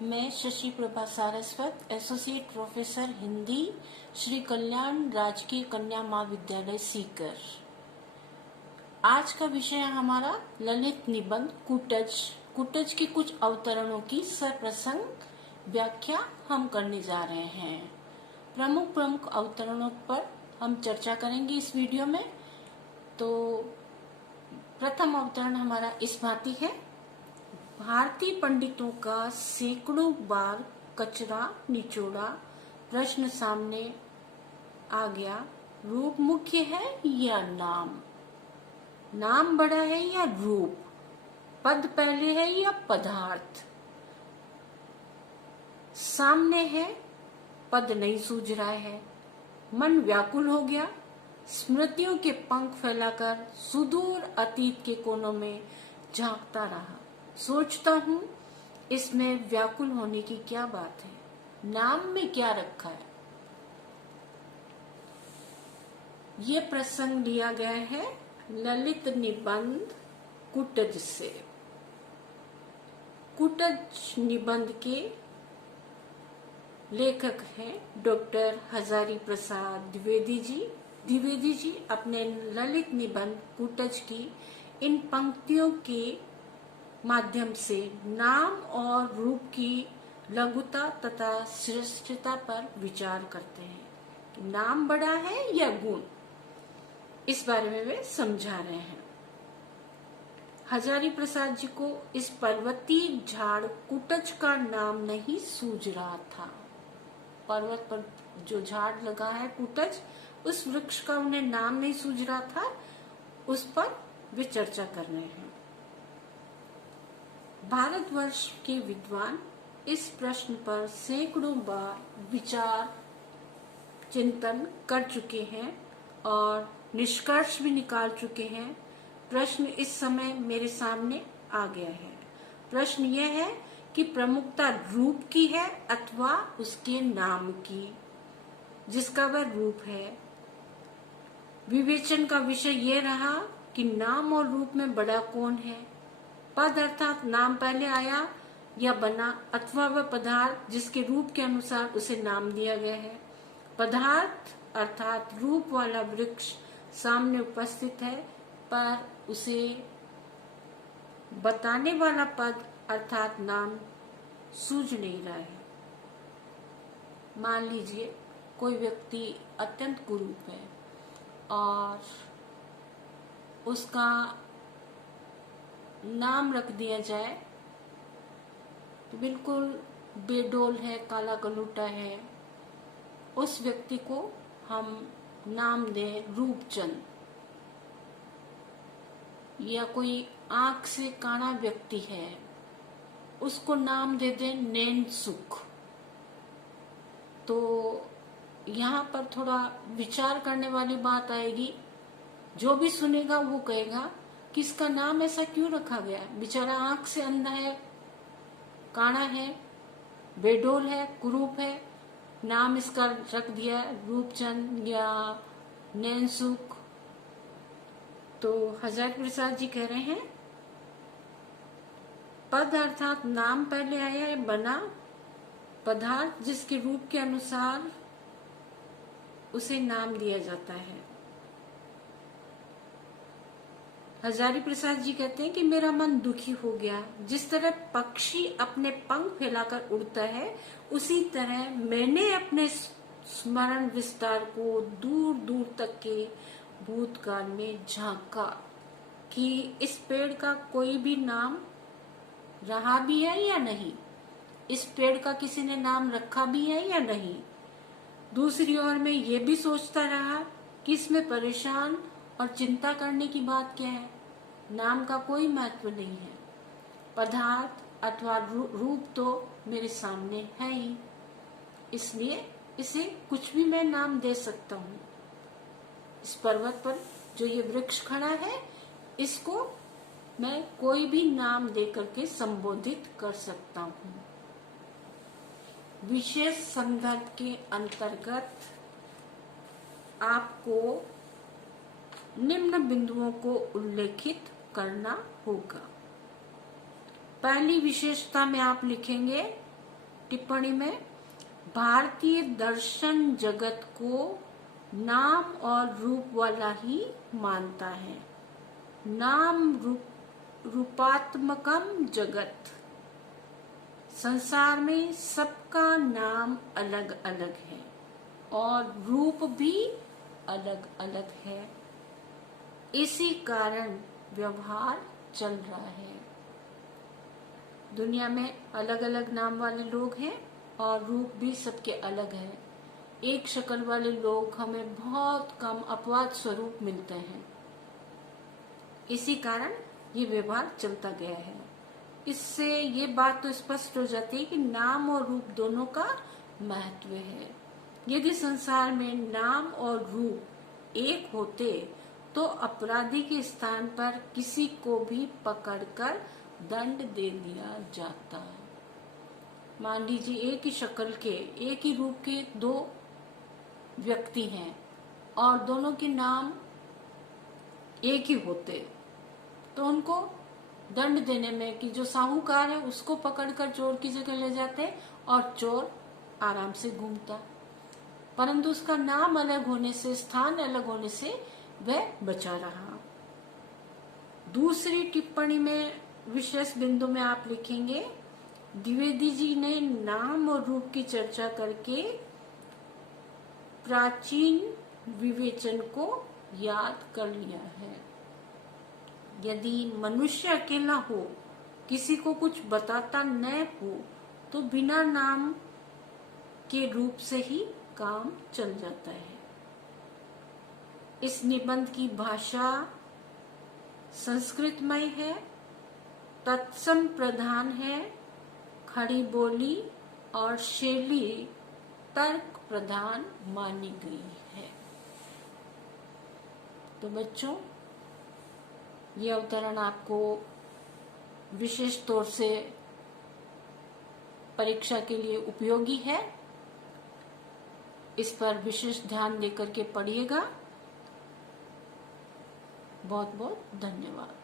मैं Shashi Prabha Saraswat, associate professor Hindi, Shri Kalyan राजकीय कन्या महाविद्यालय सीकर। आज का विषय है हमारा ललित निबंध कुटज। कुटज के कुछ अवतरणों की सरप्रसंग व्याख्या हम करने जा रहे हैं। प्रमुख अवतरणों पर हम चर्चा करेंगे इस वीडियो में। तो प्रथम अवतरण हमारा इस भांति है। भारतीय पंडितों का सैकड़ों बार कचरा निचोड़ा प्रश्न सामने आ गया, रूप मुख्य है या नाम? नाम बड़ा है या रूप? पद पहले है या पदार्थ? सामने है, पद नहीं सूझ रहा है। मन व्याकुल हो गया, स्मृतियों के पंख फैलाकर सुदूर अतीत के कोनों में झांकता रहा। सोचता हूँ इसमें व्याकुल होने की क्या बात है, नाम में क्या रखा है। ये प्रसंग लिया गया है ललित निबंध कुटज से। कुटज निबंध के लेखक हैं डॉक्टर हजारी प्रसाद द्विवेदी जी। द्विवेदी जी अपने ललित निबंध कुटज की इन पंक्तियों के माध्यम से नाम और रूप की लघुता तथा श्रेष्ठता पर विचार करते हैं। नाम बड़ा है या गुण, इस बारे में वे समझा रहे हैं। हजारी प्रसाद जी को इस पर्वतीय झाड़ कुटज का नाम नहीं सूझ रहा था। पर्वत पर जो झाड़ लगा है कुटज, उस वृक्ष का उन्हें नाम नहीं सूझ रहा था, उस पर वे चर्चा कर रहे हैं। भारतवर्ष के विद्वान इस प्रश्न पर सैकड़ों बार विचार चिंतन कर चुके हैं और निष्कर्ष भी निकाल चुके हैं। प्रश्न इस समय मेरे सामने आ गया है। प्रश्न यह है कि प्रमुखता रूप की है अथवा उसके नाम की, जिसका वह रूप है। विवेचन का विषय यह रहा कि नाम और रूप में बड़ा कौन है। पद अर्थात नाम पहले आया या बना, अथवा वह पदार्थ जिसके रूप के अनुसार उसे नाम दिया गया है। पदार्थ अर्थात रूप वाला वृक्ष सामने उपस्थित है, पर उसे बताने वाला पद अर्थात नाम सूझ नहीं रहा है। मान लीजिए कोई व्यक्ति अत्यंत कुरूप है और उसका नाम रख दिया जाए तो बिल्कुल बेडोल है, काला कलूटा है। उस व्यक्ति को हम नाम दें रूपचंद, या कोई आंख से काना व्यक्ति है उसको नाम दे दें नैनसुख। तो यहाँ पर थोड़ा विचार करने वाली बात आएगी। जो भी सुनेगा वो कहेगा कि इसका नाम ऐसा क्यों रखा गया? बेचारा आंख से अंधा है, काना है, बेडोल है, कुरूप है, नाम इसका रख दिया रूपचंद या नैनसुख। तो हजारी प्रसाद जी कह रहे हैं पद अर्थात नाम पहले आया है, बना, पदार्थ जिसके रूप के अनुसार उसे नाम दिया जाता है। हजारी प्रसाद जी कहते हैं कि मेरा मन दुखी हो गया। जिस तरह पक्षी अपने पंख फैलाकर उड़ता है, उसी तरह मैंने अपने स्मरण विस्तार को दूर दूर तक के भूतकाल में झांका कि इस पेड़ का कोई भी नाम रहा भी है या नहीं, इस पेड़ का किसी ने नाम रखा भी है या नहीं। दूसरी ओर मैं ये भी सोचता रहा कि इसमें परेशान और चिंता करने की बात क्या है। नाम का कोई महत्व नहीं है। पदार्थ अथवा रूप तो मेरे सामने है ही, इसलिए इसे कुछ भी मैं नाम दे सकता हूँ। इस पर्वत पर जो ये वृक्ष खड़ा है, इसको मैं कोई भी नाम दे करके संबोधित कर सकता हूँ। विशेष संदर्भ के अंतर्गत आपको निम्न बिंदुओं को उल्लेखित करना होगा। पहली विशेषता में आप लिखेंगे टिप्पणी में भारतीय दर्शन जगत को नाम और रूप वाला ही मानता है। नाम रूपात्मकम जगत। संसार में सबका नाम अलग अलग है और रूप भी अलग अलग है। इसी कारण व्यवहार चल रहा है। दुनिया में अलग अलग नाम वाले लोग हैं और रूप भी सबके अलग है। एक शक्ल वाले लोग हमें बहुत कम अपवाद स्वरूप मिलते हैं। इसी कारण ये व्यवहार चलता गया है। इससे ये बात तो स्पष्ट हो जाती है कि नाम और रूप दोनों का महत्व है। यदि संसार में नाम और रूप एक होते तो अपराधी के स्थान पर किसी को भी पकड़कर दंड दे दिया जाता। मान लीजिए एक ही शक्ल के, एक ही रूप के दो व्यक्ति हैं और दोनों के नाम एक ही होते तो उनको दंड देने में कि जो साहूकार है उसको पकड़कर चोर की जगह ले जाते और चोर आराम से घूमता, परंतु उसका नाम अलग होने से, स्थान अलग होने से वह बचा रहा। दूसरी टिप्पणी में विशेष बिंदु में आप लिखेंगे, द्विवेदी जी ने नाम और रूप की चर्चा करके प्राचीन विवेचन को याद कर लिया है। यदि मनुष्य अकेला हो, किसी को कुछ बताता न हो, तो बिना नाम के रूप से ही काम चल जाता है। इस निबंध की भाषा संस्कृतमय है, तत्सम प्रधान है, खड़ी बोली और शैली तर्क प्रधान मानी गई है। तो बच्चों, ये अवतरण आपको विशेष तौर से परीक्षा के लिए उपयोगी है। इस पर विशेष ध्यान देकर के पढ़िएगा। बहुत बहुत धन्यवाद।